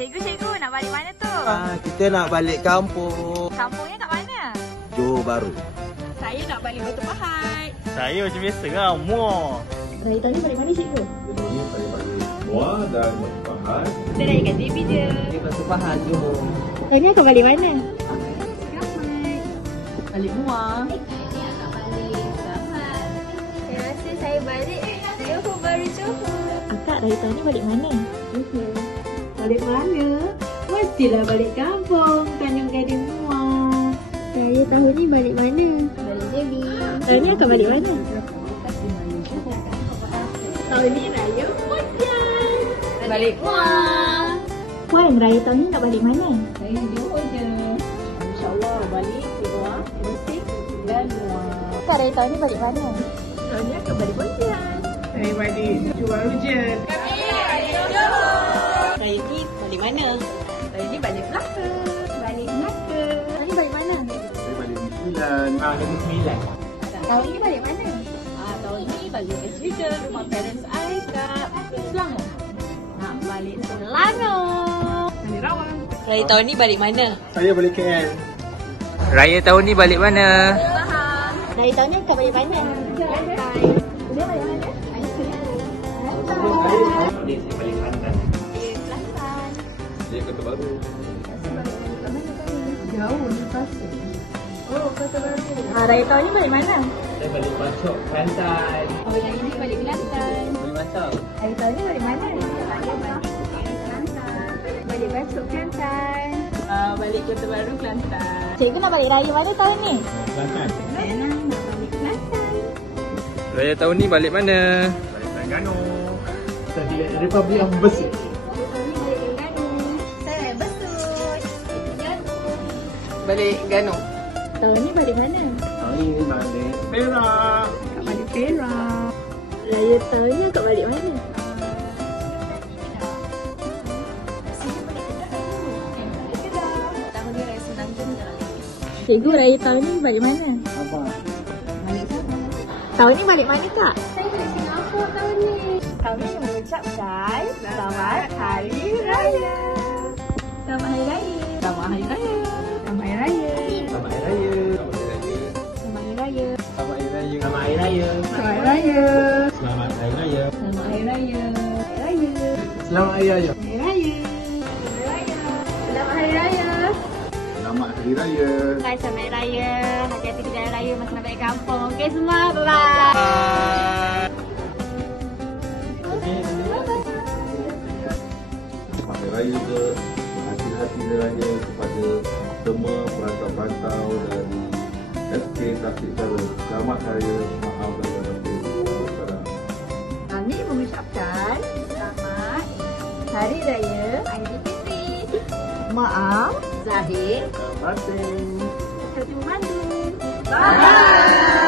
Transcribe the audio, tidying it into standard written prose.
Cikgu, nak balik mana tu? Kita nak balik kampung. Kampungnya kat mana? Johor Bahru. Saya nak balik Batu Pahat. Saya macam biasa lah, Muar. Raya tahun ni balik mana cikgu? Ini balik Muar dan Batu Pahat. Kita nak ikat TV je. Di Batu Pahat, Johor. Tahun ni akan balik mana? Balik Muar. Ini akan balik Pahat. Saya rasa saya balik Johor Bahru Johor. Akak, raya tahun ni balik mana? Balik mana? Mestilah balik kampung, Tanjung Gading Muar. Raya tahun ni balik mana? Balik JB. Tahun ni akan balik mana? Tahun ni raya Pontian. Balik Muar. Puan, raya tahun ni nak balik mana? Saya Johor je. InsyaAllah balik Muar, Gresik dan Muar. Akak, raya tahun ni balik mana? Tahun ni akan balik Pontian. Saya balik Johor Bahru je. Raya ni balik mana? Raya ni balik Melaka. Balik Melaka. Tahun ni balik mana? Saya balik Negeri Sembilan. Negeri Sembilan. Tahun ni balik mana? Tahun ni balik Hospital, rumah parents I kat Selangor. Nak balik Selangor. Balik Rawang. Raya tahun ni balik mana? Saya balik KL. Raya tahun ni balik mana? Raya tahun ni akan balik mana? Kelantan. Dia balik mana? Dia balik Kelantan. Kelantan. Saya Kota Baru. Jauh ni pasal. Oh, Kota Baru. Raya tahun ni balik mana? Saya balik Bacok, Kelantan. Raya ni balik Kelantan. Balik Bacok. Raya tahun ni balik mana? Raya balik Kelantan. Balik Bacok, Kelantan. Balik Kota Baru, Kelantan. Cikgu nak balik raya mana tahun ni? Kelantan. Nak balik Kelantan. Raya tahun ni balik mana? Balik Terengganu. Tadi Republic of Besut. Tahun ni balik Terengganu. Saya naik Besut. Balik Gano. Tahun ni balik mana? Tahun ini balik Perak. Balik Perak. Raya tahun ni akak balik mana? Tahun ni Raya Senang je. Cikgu, raya tahun ni balik mana? Apa? Balik sana. Tahun ni balik mana kak? Saya balik Singapura tahun ni. Kami mengucapkan Selamat Hari Raya. Selamat Hari Raya. Selamat Hari Raya. Selamat Hari Raya. Selamat Hari Raya. Selamat Hari Raya. Selamat Hari Raya. Selamat Hari Raya. Selamat Hari Raya. Selamat Hari Raya. Selamat Hari Raya. Raya. Selamat Hari Raya. Hari Raya. Selamat Hari Raya. Selamat Hari Raya. Hai, selamat Hari Raya. Hati-hati di jalan raya masa nak balik kampung. Okey semua, bye-bye. Selamat Hari Raya ke hati-hati raya kepada semua perantau-perantau dari SK Tasik Utara. Selamat Raya. Maaf dan Wassalamualaikum. Kami mengucapkan selamat Hari Raya Aidilfitri. Maaf Zahir Terima kasih. Satu membantu. Bye.